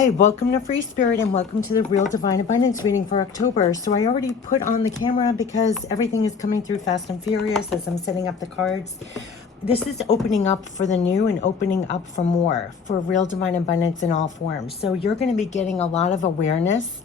Hey, welcome to Free Spirit and welcome to the Real Divine Abundance reading for October. So I already put on the camera because everything is coming through fast and furious as I'm setting up the cards. This is opening up for the new and opening up for more, for Real Divine Abundance in all forms. So you're going to be getting a lot of awareness,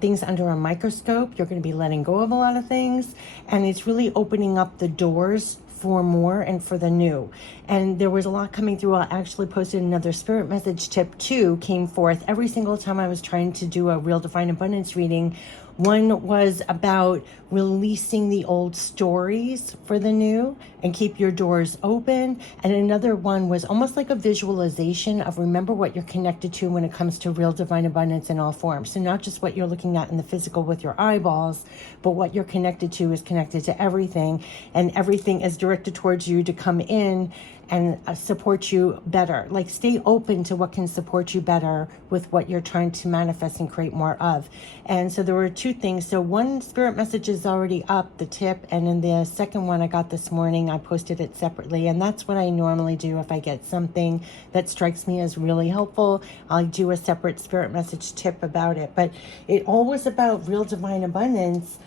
things under a microscope. You're going to be letting go of a lot of things, and it's really opening up the doors for more and for the new. And there was a lot coming through. I actually posted another spirit message tip too, came forth every single time I was trying to do a Real Divine Abundance reading. One was about releasing the old stories for the new and keep your doors open. And another one was almost like a visualization of remember what you're connected to when it comes to real divine abundance in all forms. So not just what you're looking at in the physical with your eyeballs, but what you're connected to is connected to everything. And everything is directed towards you to come in and support you better. Like stay open to what can support you better with what you're trying to manifest and create more of. And so there were two things. So one spirit message is already up, the tip, and then the second one I got this morning, I posted it separately. And that's what I normally do if I get something that strikes me as really helpful. I'll do a separate spirit message tip about it. But it all was about real divine abundance.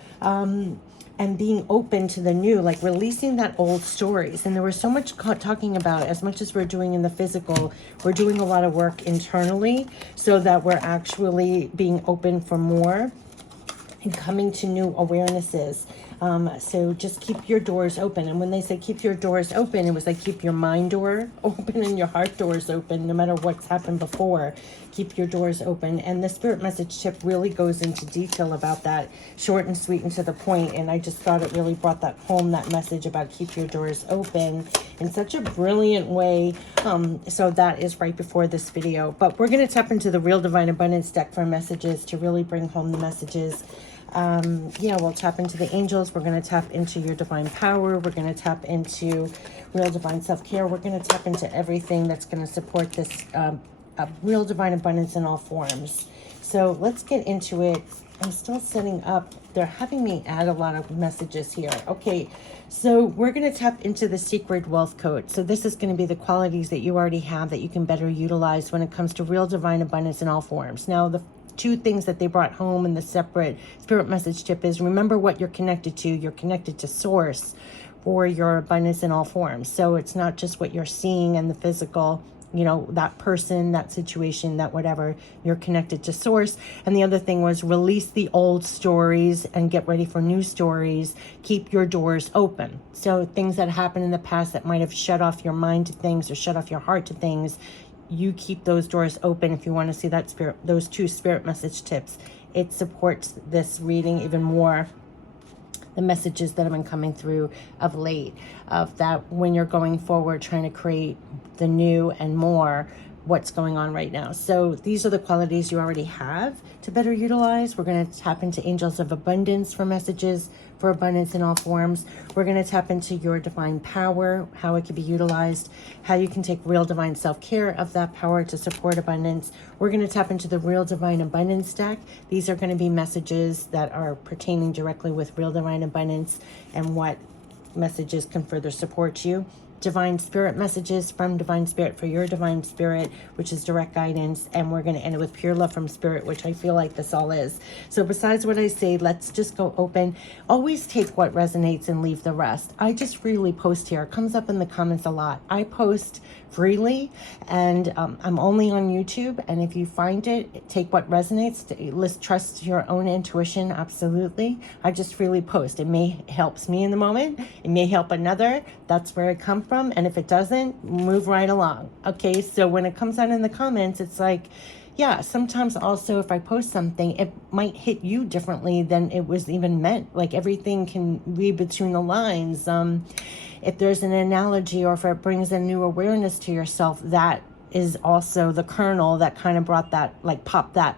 And being open to the new, like releasing that old stories. And there was so much talking about, as much as we're doing in the physical, we're doing a lot of work internally so that we're actually being open for more and coming to new awarenesses. So just keep your doors open. And when they say keep your doors open, it was like keep your mind door open and your heart doors open, no matter what's happened before. Keep your doors open. And the spirit message tip really goes into detail about that, short and sweet and to the point. And I just thought it really brought that home, that message about keep your doors open in such a brilliant way. So that is right before this video. But we're going to tap into the Real Divine Abundance deck for messages to really bring home the messages. We'll tap into the angels. We're going to tap into your divine power. We're going to tap into real divine self-care. We're going to tap into everything that's going to support this real divine abundance in all forms. So let's get into it. I'm still setting up. They're having me add a lot of messages here. Okay, so we're going to tap into the secret wealth code. So this is going to be the qualities that you already have that you can better utilize when it comes to real divine abundance in all forms. Now, the two things that they brought home in the separate spirit message tip is remember what you're connected to. You're connected to source for your abundance in all forms. So it's not just what you're seeing in the physical, you know, that person, that situation, that whatever. You're connected to source. And the other thing was release the old stories and get ready for new stories. Keep your doors open. So things that happened in the past that might have shut off your mind to things or shut off your heart to things, you keep those doors open. If you want to see that spirit, those two spirit message tips, it supports this reading even more. The messages that have been coming through of late, of that when you're going forward, trying to create the new and more, what's going on right now. So these are the qualities you already have to better utilize. We're going to tap into angels of abundance for messages for abundance in all forms. We're going to tap into your divine power, how it can be utilized, how you can take real divine self-care of that power to support abundance. We're going to tap into the Real Divine Abundance deck. These are going to be messages that are pertaining directly with real divine abundance and what messages can further support you. Divine Spirit messages from Divine Spirit for your Divine Spirit, which is direct guidance. And we're going to end it with pure love from Spirit, which I feel like this all is. So besides what I say, let's just go open. Always take what resonates and leave the rest. I just freely post here. It comes up in the comments a lot. I post freely, and I'm only on YouTube. And if you find it, take what resonates. Let's trust your own intuition. Absolutely. I just freely post. It may helps me in the moment. It may help another. That's where I come from. And if it doesn't, move right along. Okay, so when it comes out in the comments, it's like, yeah, sometimes also if I post something, it might hit you differently than it was even meant. Like everything can read between the lines. If there's an analogy or if it brings a new awareness to yourself, that is also the kernel that kind of brought that, like pop that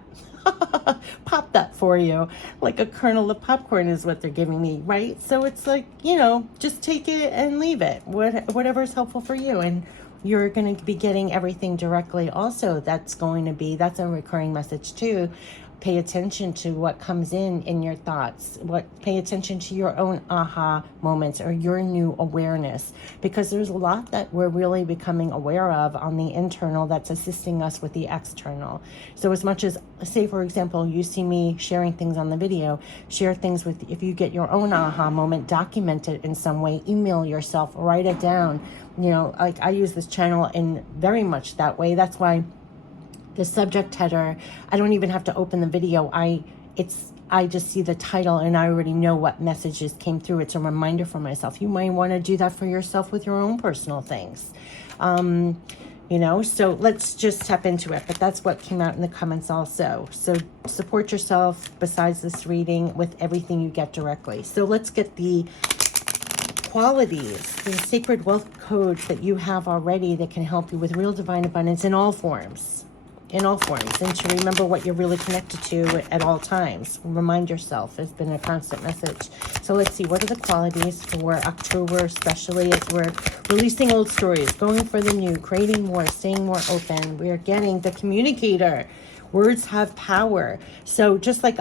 for you. Like a kernel of popcorn is what they're giving me, right? So it's like, you know, just take it and leave it. Whatever is helpful for you. And you're going to be getting everything directly also. That's a recurring message too. Pay attention to what comes in your thoughts. Pay attention to your own aha moments or your new awareness, because there's a lot that we're really becoming aware of on the internal that's assisting us with the external. So as much as, say for example, you see me sharing things on the video, share things with, if you get your own aha moment, document it in some way, email yourself, write it down. Like I use this channel in very much that way. That's why the subject header, I don't even have to open the video. I just see the title and I already know what messages came through. It's a reminder for myself. You might want to do that for yourself with your own personal things. So let's just tap into it. But that's what came out in the comments also. So support yourself besides this reading with everything you get directly. So let's get the qualities, the sacred wealth codes that you have already that can help you with real divine abundance in all forms. And to remember what you're really connected to at all times. Remind yourself. It's been a constant message. So let's see, what are the qualities for October, especially as we're releasing old stories, going for the new, creating more, staying more open. We are getting the communicator. Words have power. So just like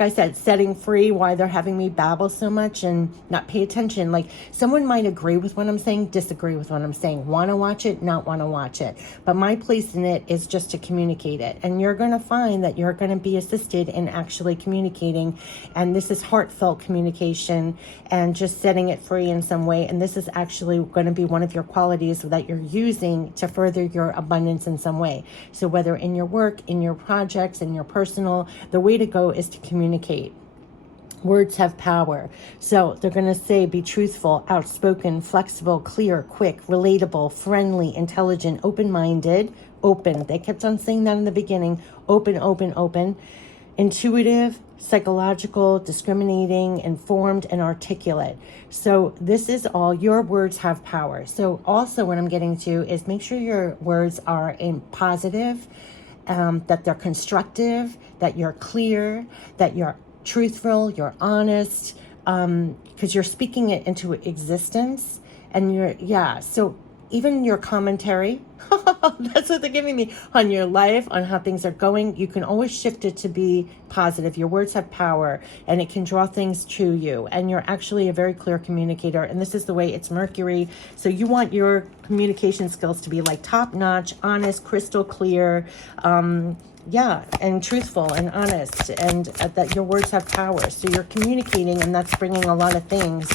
I said, setting free why they're having me babble so much and not pay attention. Like someone might agree with what I'm saying, disagree with what I'm saying, want to watch it, not want to watch it. But my place in it is just to communicate it. And you're going to find that you're going to be assisted in actually communicating. And this is heartfelt communication and just setting it free in some way. And this is actually going to be one of your qualities that you're using to further your abundance in some way. So whether in your work, in your projects, in your personal, the way to go is to communicate. Words have power. So they're going to say, be truthful, outspoken, flexible, clear, quick, relatable, friendly, intelligent, open-minded, open. They kept on saying that in the beginning. Open, open, open. Intuitive, psychological, discriminating, informed, and articulate. So this is all, your words have power. So also what I'm getting to is make sure your words are in positive, that they're constructive, that you're clear, that you're truthful, you're honest, because you're speaking it into existence. And so even your commentary, that's what they're giving me, on your life, on how things are going, you can always shift it to be positive. Your words have power and it can draw things to you. And you're actually a very clear communicator. And this is the way it's Mercury. So you want your communication skills to be like top notch, honest, crystal clear, and truthful and honest, and that your words have power. So you're communicating, and that's bringing a lot of things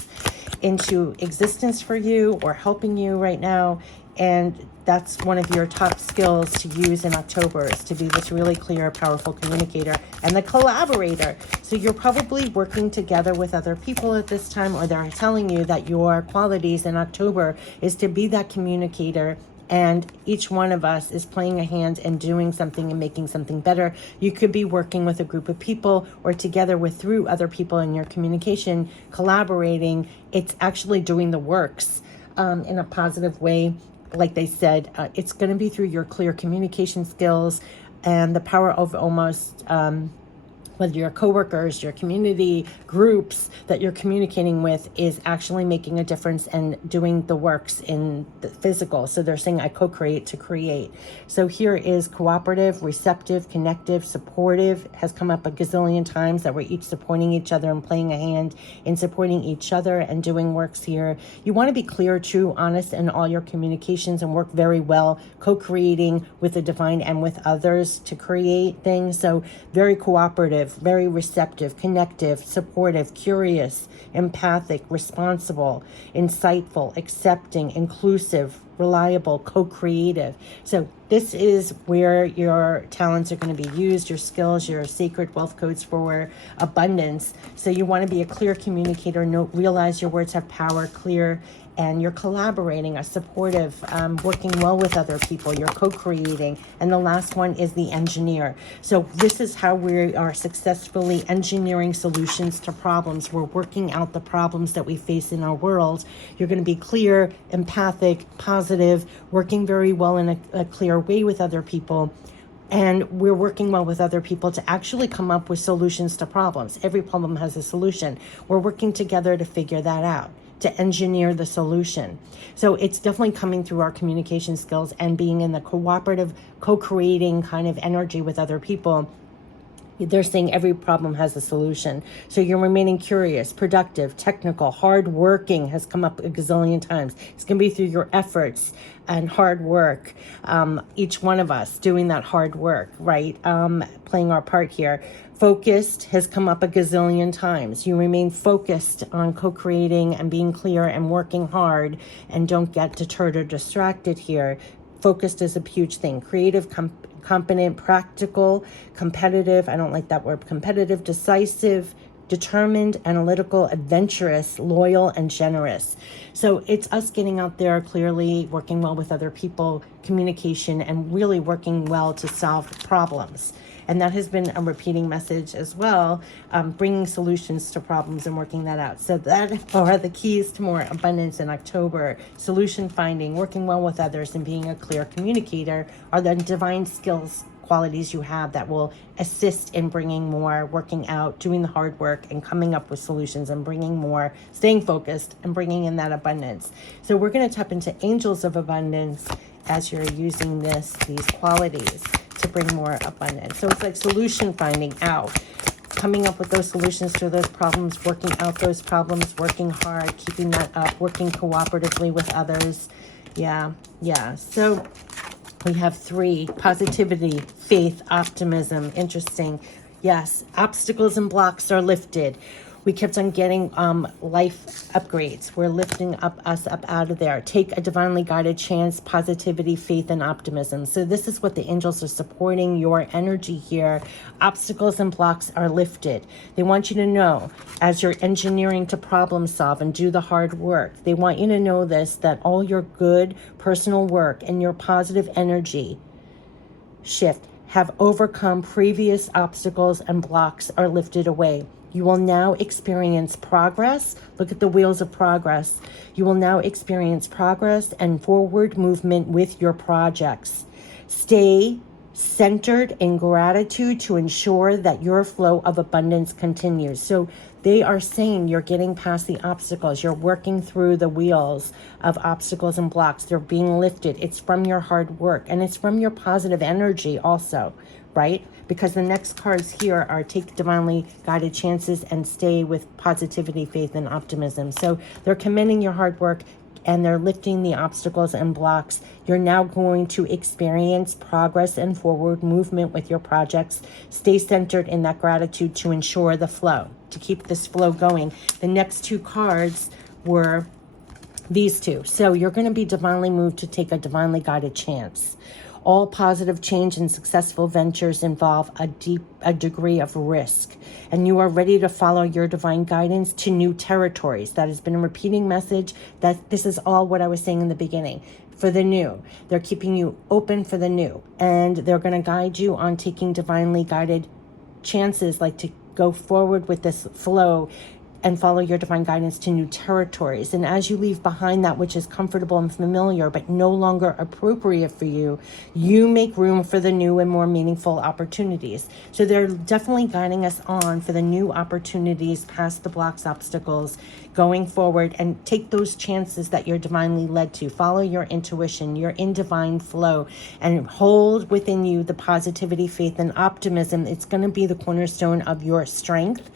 into existence for you or helping you right now. And that's one of your top skills to use in October, is to be this really clear, powerful communicator and the collaborator. So you're probably working together with other people at this time, or they're telling you that your qualities in October is to be that communicator. And each one of us is playing a hand and doing something and making something better. You could be working with a group of people or together through other people in your communication, collaborating. It's actually doing the works in a positive way. Like they said, it's going to be through your clear communication skills and the power of almost whether your coworkers, your community groups that you're communicating with is actually making a difference and doing the works in the physical. So they're saying I co-create to create. So here is cooperative, receptive, connective, supportive has come up a gazillion times, that we're each supporting each other and playing a hand in supporting each other and doing works here. You want to be clear, true, honest in all your communications and work very well, co-creating with the divine and with others to create things. So very cooperative, very receptive, connective, supportive, curious, empathic, responsible, insightful, accepting, inclusive, reliable, co-creative. So this is where your talents are going to be used, your skills, your sacred wealth codes for abundance. So you want to be a clear communicator, realize your words have power, clear, and you're collaborating, a supportive, working well with other people, you're co-creating. And the last one is the engineer. So this is how we are successfully engineering solutions to problems. We're working out the problems that we face in our world. You're going to be clear, empathic, positive, working very well in a clear way with other people. And we're working well with other people to actually come up with solutions to problems. Every problem has a solution. We're working together to figure that out, to engineer the solution. So it's definitely coming through our communication skills and being in the cooperative, co-creating kind of energy with other people. They're saying every problem has a solution. So you're remaining curious, productive, technical, hardworking has come up a gazillion times. It's going to be through your efforts and hard work. Each one of us doing that hard work, right? Playing our part here. Focused has come up a gazillion times. You remain focused on co-creating and being clear and working hard, and don't get deterred or distracted here. Focused is a huge thing. Creative, competent, practical, competitive. I don't like that word. Competitive, decisive, determined, analytical, adventurous, loyal, and generous. So it's us getting out there clearly, working well with other people, communication, and really working well to solve problems. And that has been a repeating message as well, bringing solutions to problems and working that out. So that are the keys to more abundance in October. Solution finding, working well with others, and being a clear communicator are the divine skills, qualities you have that will assist in bringing more, working out, doing the hard work, and coming up with solutions and bringing more, staying focused and bringing in that abundance. So we're going to tap into angels of abundance as you're using these qualities to bring more abundance. So it's like solution finding out, coming up with those solutions to those problems, working out those problems, working hard, keeping that up, working cooperatively with others. Yeah. So we have 3, positivity, faith, optimism. Interesting. Yes, obstacles and blocks are lifted. We kept on getting life upgrades. We're lifting us up out of there. Take a divinely guided chance, positivity, faith, and optimism. So this is what the angels are supporting your energy here. Obstacles and blocks are lifted. They want you to know, as you're engineering to problem solve and do the hard work, they want you to know this, that all your good personal work and your positive energy shift have overcome previous obstacles, and blocks are lifted away. You will now experience progress. Look at the wheels of progress. You will now experience progress and forward movement with your projects. Stay centered in gratitude to ensure that your flow of abundance continues. So they are saying you're getting past the obstacles. You're working through the wheels of obstacles and blocks. They're being lifted. It's from your hard work, and it's from your positive energy also, right? Because the next cards here are take divinely guided chances and stay with positivity, faith, and optimism. So they're commending your hard work and they're lifting the obstacles and blocks. You're now going to experience progress and forward movement with your projects. Stay centered in that gratitude to ensure the flow, to keep this flow going. The next 2 cards were these 2. So you're going to be divinely moved to take a divinely guided chance. All positive change and successful ventures involve a degree of risk, and you are ready to follow your divine guidance to new territories. That has been a repeating message. That this is all what I was saying in the beginning. For the new, they're keeping you open for the new, and they're going to guide you on taking divinely guided chances, like to go forward with this flow and follow your divine guidance to new territories. And as you leave behind that which is comfortable and familiar but no longer appropriate for you, you make room for the new and more meaningful opportunities. So they're definitely guiding us on for the new opportunities past the blocks, obstacles, going forward, and take those chances that you're divinely led to. Follow your intuition. You're in divine flow, and hold within you the positivity, faith, and optimism. It's going to be the cornerstone of your strength,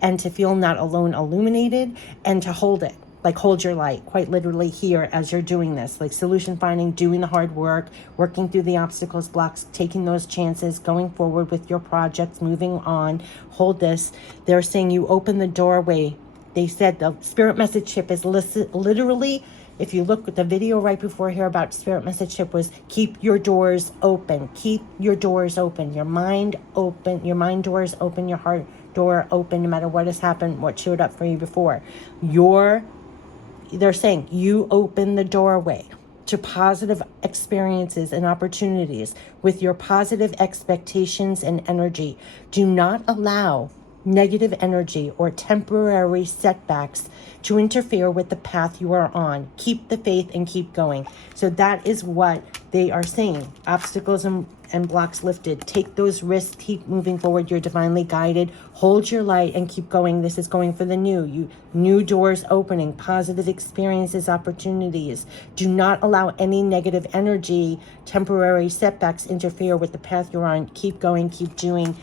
and to feel not alone, illuminated, and to hold it. Like hold your light, quite literally here as you're doing this, like solution finding, doing the hard work, working through the obstacles, blocks, taking those chances, going forward with your projects, moving on. Hold this. They're saying you open the doorway. They said the spirit message ship is literally, if you look at the video right before here about spirit message ship, was keep your doors open. Keep your doors open. Your mind open. Your mind doors open. Your heart door open, no matter what has happened, what showed up for you before. They're saying you open the doorway to positive experiences and opportunities with your positive expectations and energy. Do not allow negative energy or temporary setbacks to interfere with the path you are on. Keep the faith and keep going. So that is what they are saying. Obstacles and and blocks lifted. Take those risks, keep moving forward. You're divinely guided. Hold your light and keep going. This is going for the new doors opening, positive experiences, opportunities. Do not allow any negative energy, temporary setbacks interfere with the path you're on. Keep going, keep doing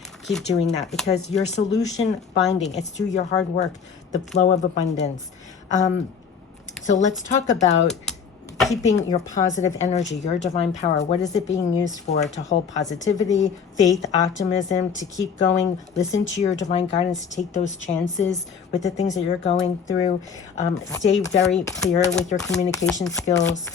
that, because your solution finding, it's through your hard work, the flow of abundance. So let's talk about keeping your positive energy, your divine power. What is it being used for? To hold positivity, faith, optimism, to keep going. Listen to your divine guidance, to take those chances with the things that you're going through. Stay very clear with your communication skills.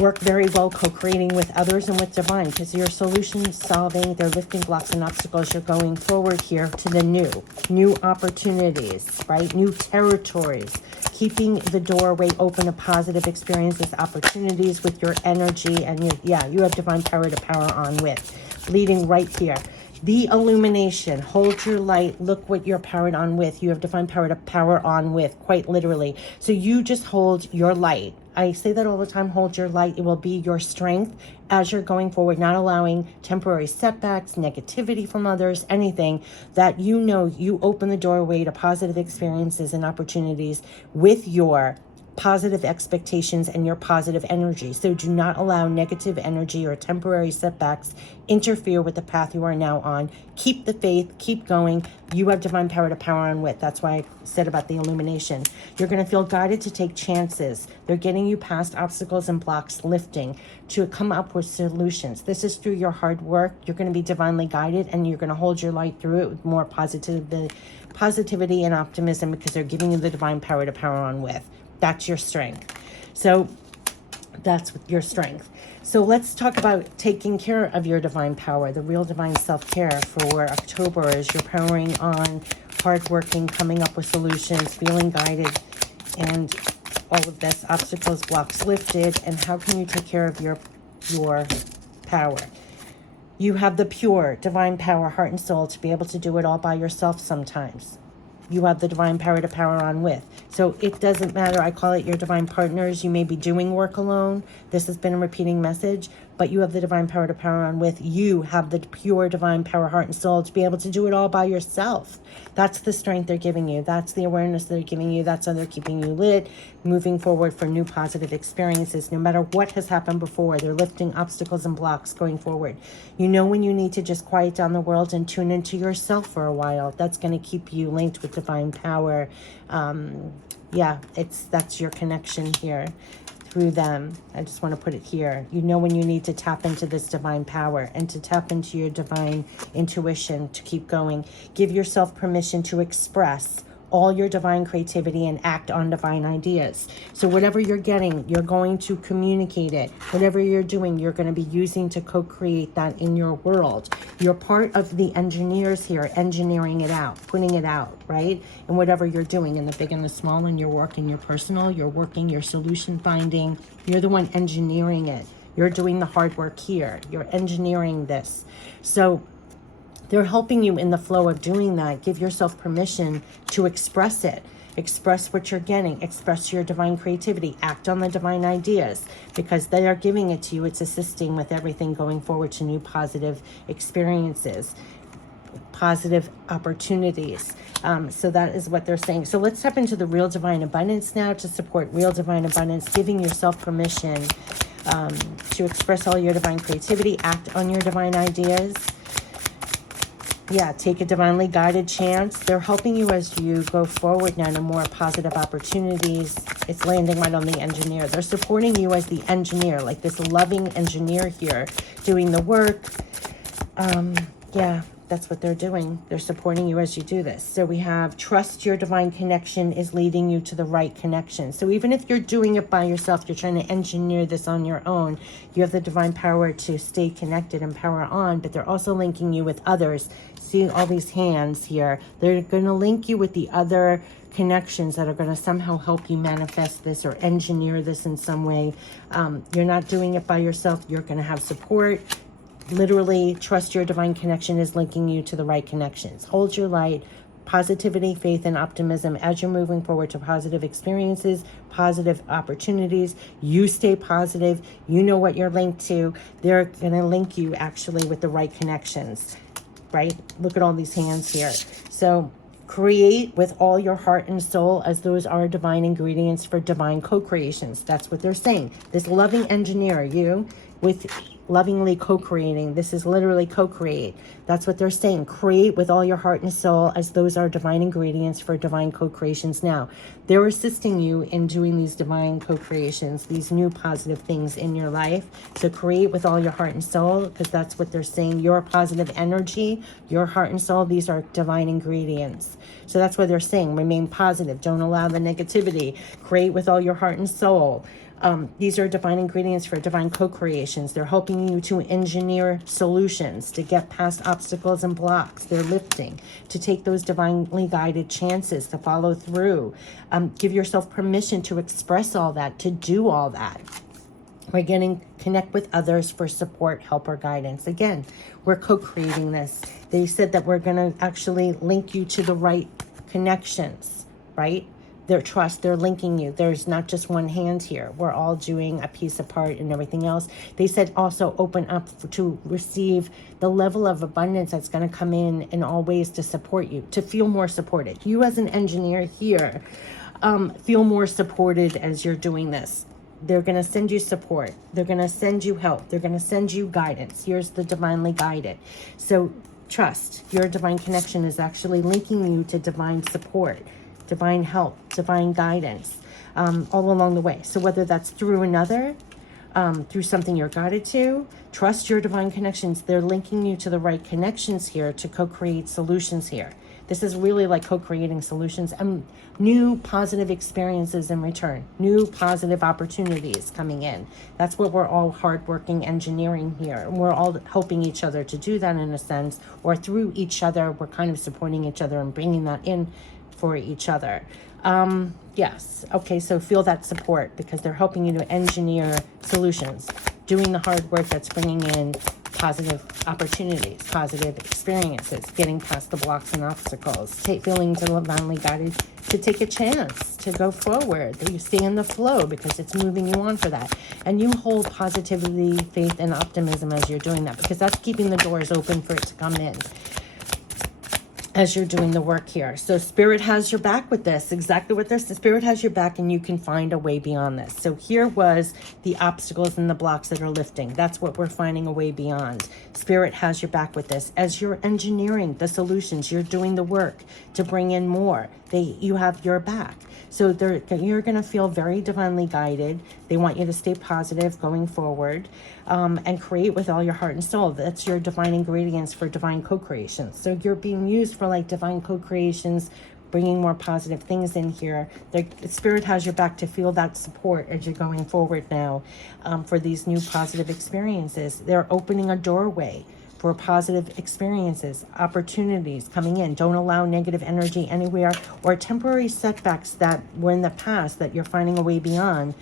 Work very well co-creating with others and with divine, because your solution solving, they're lifting blocks and obstacles. You're going forward here to the new opportunities, right? New territories. Keeping the doorway open to positive experiences, opportunities with your energy, and you have divine power to power on with. Leading right here. The illumination. Hold your light. Look what you're powered on with. You have divine power to power on with, quite literally. So you just hold your light. I say that all the time, hold your light. It will be your strength as you're going forward, not allowing temporary setbacks, negativity from others, anything that you open the doorway to positive experiences and opportunities with your positive expectations and your positive energy. So do not allow negative energy or temporary setbacks interfere with the path you are now on. Keep the faith, keep going. You have divine power to power on with. That's why I said about the illumination. You're going to feel guided to take chances. They're getting you past obstacles and blocks, lifting to come up with solutions. This is through your hard work. You're going to be divinely guided, and you're going to hold your light through it with more positivity and optimism, because they're giving you the divine power to power on with. That's your strength. So that's your strength. So let's talk about taking care of your divine power, the real divine self-care for October, as you're powering on, hardworking, coming up with solutions, feeling guided, and all of this, obstacles, blocks lifted. And how can you take care of your power? You have the pure divine power, heart and soul, to be able to do it all by yourself sometimes. You have the divine power to power on with. So it doesn't matter. I call it your divine partners. You may be doing work alone. This has been a repeating message, but you have the divine power to power on with. You have the pure divine power, heart and soul, to be able to do it all by yourself. That's the strength they're giving you. That's the awareness they're giving you. That's how they're keeping you lit, moving forward for new positive experiences. No matter what has happened before, they're lifting obstacles and blocks going forward. You know when you need to just quiet down the world and tune into yourself for a while. That's going to keep you linked with divine power. That's your connection here through them. I just want to put it here. You know when you need to tap into this divine power and to tap into your divine intuition to keep going. Give yourself permission to express all your divine creativity and act on divine ideas. So whatever you're getting, you're going to communicate it. Whatever you're doing, you're going to be using to co-create that in your world. You're part of the engineers here, engineering it out, putting it out, right? And whatever you're doing, in the big and the small, in your work, in your personal, you're working, your solution finding, you're the one engineering it. You're doing the hard work here. You're engineering this. So they're helping you in the flow of doing that. Give yourself permission to express it. Express what you're getting. Express your divine creativity. Act on the divine ideas, because they are giving it to you. It's assisting with everything going forward to new positive experiences, positive opportunities. So that is what they're saying. So let's step into the real divine abundance now to support real divine abundance, giving yourself permission to express all your divine creativity. Act on your divine ideas. Yeah, take a divinely guided chance. They're helping you as you go forward now to more positive opportunities. It's landing right on the engineer. They're supporting you as the engineer, like this loving engineer here, doing the work. That's what they're doing. They're supporting you as you do this. So we have trust your divine connection is leading you to the right connection. So even if you're doing it by yourself, you're trying to engineer this on your own, you have the divine power to stay connected and power on, but they're also linking you with others. See all these hands here. They're going to link you with the other connections that are going to somehow help you manifest this or engineer this in some way. You're not doing it by yourself. You're going to have support. Literally, trust your divine connection is linking you to the right connections. Hold your light, positivity, faith, and optimism as you're moving forward to positive experiences, positive opportunities. You stay positive. You know what you're linked to. They're going to link you actually with the right connections, right? Look at all these hands here. So create with all your heart and soul, as those are divine ingredients for divine co-creations. That's what they're saying. This loving engineer, you with lovingly co-creating. This is literally co-create. That's what they're saying. Create with all your heart and soul, as those are divine ingredients for divine co-creations. Now, they're assisting you in doing these divine co-creations, these new positive things in your life. So create with all your heart and soul, because that's what they're saying. Your positive energy, your heart and soul, these are divine ingredients. So that's what they're saying. Remain positive. Don't allow the negativity. Create with all your heart and soul. These are divine ingredients for divine co-creations. They're helping you to engineer solutions, to get past obstacles and blocks. They're lifting, to take those divinely guided chances, to follow through. Give yourself permission to express all that, to do all that. We're getting connect with others for support, help, or guidance. Again, we're co-creating this. They said that we're going to actually link you to the right connections, right? Their trust, they're linking you. There's not just one hand here. We're all doing a piece apart and everything else. They said also open up to receive the level of abundance that's going to come in all ways to support you, to feel more supported. You as an engineer here, feel more supported as you're doing this. They're going to send you support. They're going to send you help. They're going to send you guidance. Here's the divinely guided. So trust, your divine connection is actually linking you to divine support, divine help, divine guidance, all along the way. So whether that's through another, through something you're guided to, trust your divine connections. They're linking you to the right connections here to co-create solutions here. This is really like co-creating solutions and new positive experiences in return, new positive opportunities coming in. That's what we're all hardworking engineering here. We're all helping each other to do that in a sense, or through each other, we're kind of supporting each other and bringing that in for each other. Yes. Okay. So feel that support, because they're helping you to engineer solutions, doing the hard work that's bringing in positive opportunities, positive experiences, getting past the blocks and obstacles, feeling divinely guided to take a chance, to go forward, that you stay in the flow because it's moving you on for that. And you hold positivity, faith, and optimism as you're doing that, because that's keeping the doors open for it to come in as you're doing the work here. So Spirit has your back with this. Exactly what this, Spirit has your back, and you can find a way beyond this. So here was the obstacles and the blocks that are lifting. That's what we're finding a way beyond. Spirit has your back with this. As you're engineering the solutions, you're doing the work to bring in more. You have your back. So you're going to feel very divinely guided. They want you to stay positive going forward, and create with all your heart and soul. That's your divine ingredients for divine co-creations. So you're being used for like divine co-creations, bringing more positive things in here. The Spirit has your back to feel that support as you're going forward now, for these new positive experiences. They're opening a doorway for positive experiences, opportunities coming in. Don't allow negative energy anywhere, or temporary setbacks that were in the past that you're finding a way beyond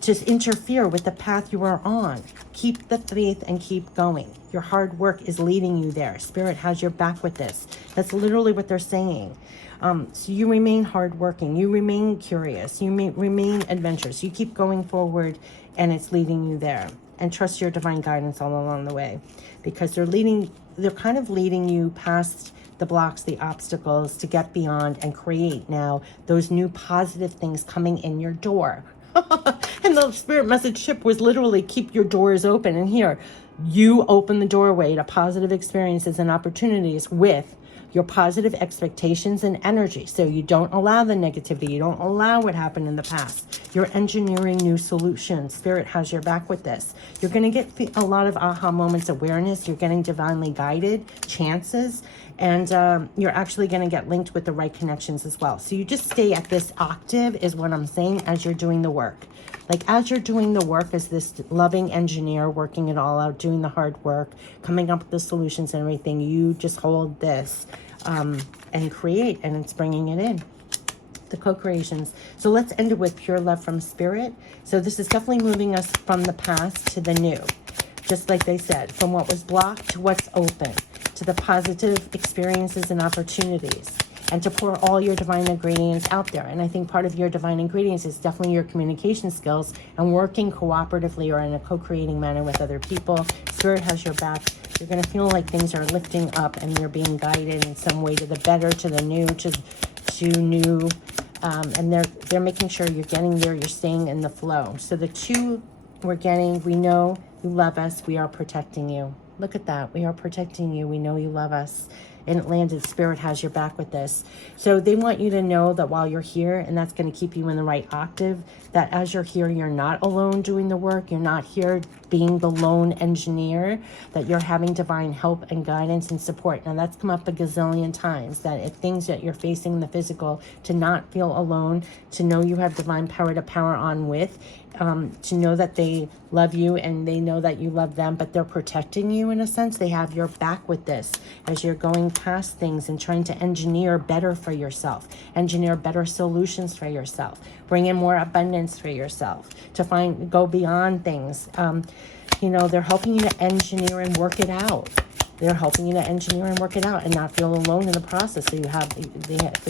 to interfere with the path you are on. Keep the faith and keep going. Your hard work is leading you there. Spirit has your back with this. That's literally what they're saying. So you remain hardworking. You remain curious. You remain adventurous. You keep going forward, and it's leading you there. And trust your divine guidance all along the way, because they're kind of leading you past the blocks, the obstacles, to get beyond and create now those new positive things coming in your door. And the Spirit message ship was literally keep your doors open. And here, you open the doorway to positive experiences and opportunities with your positive expectations and energy. So you don't allow the negativity. You don't allow what happened in the past. You're engineering new solutions. Spirit has your back with this. You're going to get a lot of aha moments, awareness. You're getting divinely guided chances. And you're actually going to get linked with the right connections as well. So you just stay at this octave is what I'm saying as you're doing the work. Like as you're doing the work as this loving engineer, working it all out, doing the hard work, coming up with the solutions and everything, you just hold this and create, and it's bringing it in. The co-creations. So let's end it with pure love from Spirit. So this is definitely moving us from the past to the new. Just like they said, from what was blocked to what's open, to the positive experiences and opportunities. and to pour all your divine ingredients out there. And I think part of your divine ingredients is definitely your communication skills and working cooperatively or in a co-creating manner with other people. Spirit has your back. You're going to feel like things are lifting up and you're being guided in some way to the better, to the new, to new. And they're making sure you're getting there, you're staying in the flow. So the two we're getting, we know you love us, we are protecting you. Look at that, we are protecting you, we know you love us. And it landed, Spirit has your back with this. So they want you to know that while you're here, and that's going to keep you in the right octave, that as you're here, you're not alone doing the work. You're not here being the lone engineer, that you're having divine help and guidance and support. Now that's come up a gazillion times, that if things that you're facing in the physical, to not feel alone, to know you have divine power to power on with, to know that they love you and they know that you love them, but they're protecting you in a sense. They have your back with this as you're going past things and trying to engineer better for yourself, engineer better solutions for yourself, bring in more abundance for yourself, to go beyond things. You know, they're helping you to engineer and work it out. They're helping you to engineer and work it out and not feel alone in the process. So you have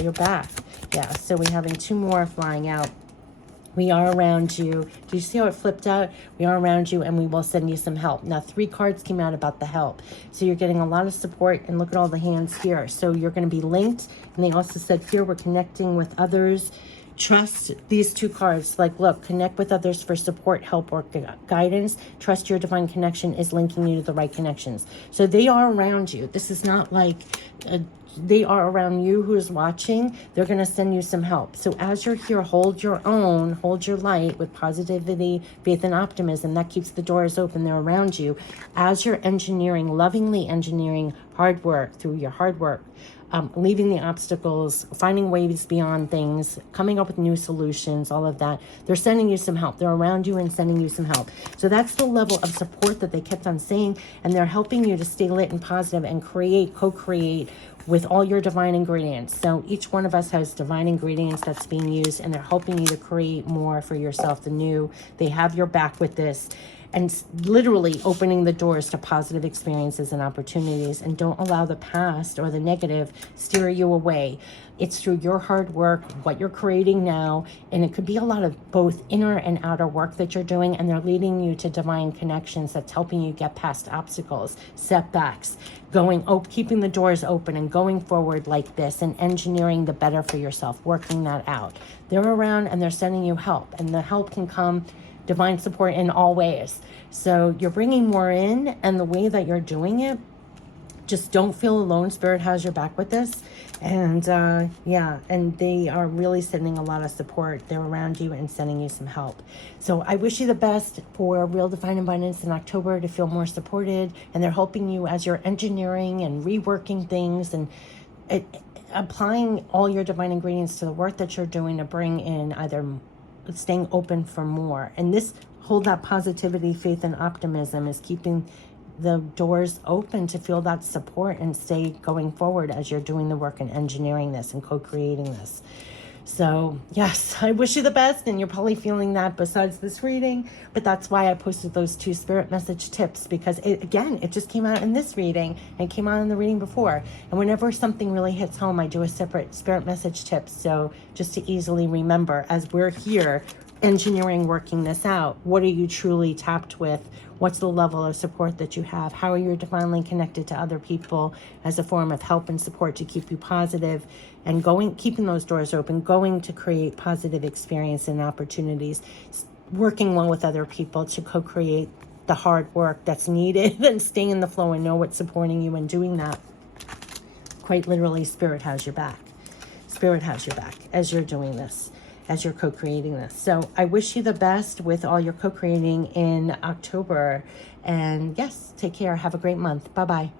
your back. Yeah, so we're having two more flying out. We are around you. Do you see how it flipped out? We are around you and we will send you some help. Now, 3 cards came out about the help. So you're getting a lot of support, and look at all the hands here. So you're going to be linked. And they also said here, we're connecting with others. Trust these 2 cards. Like, look, connect with others for support, help, or guidance. Trust your divine connection is linking you to the right connections. So they are around you. This is not like they are around you who is watching. They're going to send you some help. So as you're here, hold your own, hold your light with positivity, faith, and optimism. That keeps the doors open. They're around you. As you're engineering, lovingly engineering hard work, through your hard work, leaving the obstacles, finding ways beyond things, coming up with new solutions, all of that. They're sending you some help. They're around you and sending you some help. So that's the level of support that they kept on saying, and they're helping you to stay lit and positive and create, co-create with all your divine ingredients. So each one of us has divine ingredients that's being used, and they're helping you to create more for yourself, the new. They have your back with this, and literally opening the doors to positive experiences and opportunities. And don't allow the past or the negative steer you away. It's through your hard work, what you're creating now, and it could be a lot of both inner and outer work that you're doing, and they're leading you to divine connections that's helping you get past obstacles, setbacks, keeping the doors open and going forward like this, and engineering the better for yourself, working that out. They're around and they're sending you help, and the help can come divine support in all ways. So you're bringing more in, and the way that you're doing it, just don't feel alone. Spirit has your back with this. And yeah, and they are really sending a lot of support. They're around you and sending you some help. So I wish you the best for Real Divine Abundance in October, to feel more supported. And they're helping you as you're engineering and reworking things and applying all your divine ingredients to the work that you're doing, to bring in either staying open for more. And this, hold that positivity, faith, and optimism is keeping the doors open to feel that support and stay going forward as you're doing the work and engineering this and co-creating this. So yes, I wish you the best, and you're probably feeling that besides this reading, but that's why I posted those 2 spirit message tips, because it just came out in this reading and came out in the reading before. And whenever something really hits home, I do a separate spirit message tips. So just to easily remember, as we're here engineering, working this out, what are you truly tapped with? What's the level of support that you have? How are you divinely connected to other people as a form of help and support to keep you positive and keeping those doors open, going to create positive experience and opportunities, working well with other people to co-create the hard work that's needed and staying in the flow and know what's supporting you in doing that. Quite literally, Spirit has your back. Spirit has your back as you're doing this, as you're co-creating this. So I wish you the best with all your co-creating in October. And yes, take care. Have a great month. Bye-bye.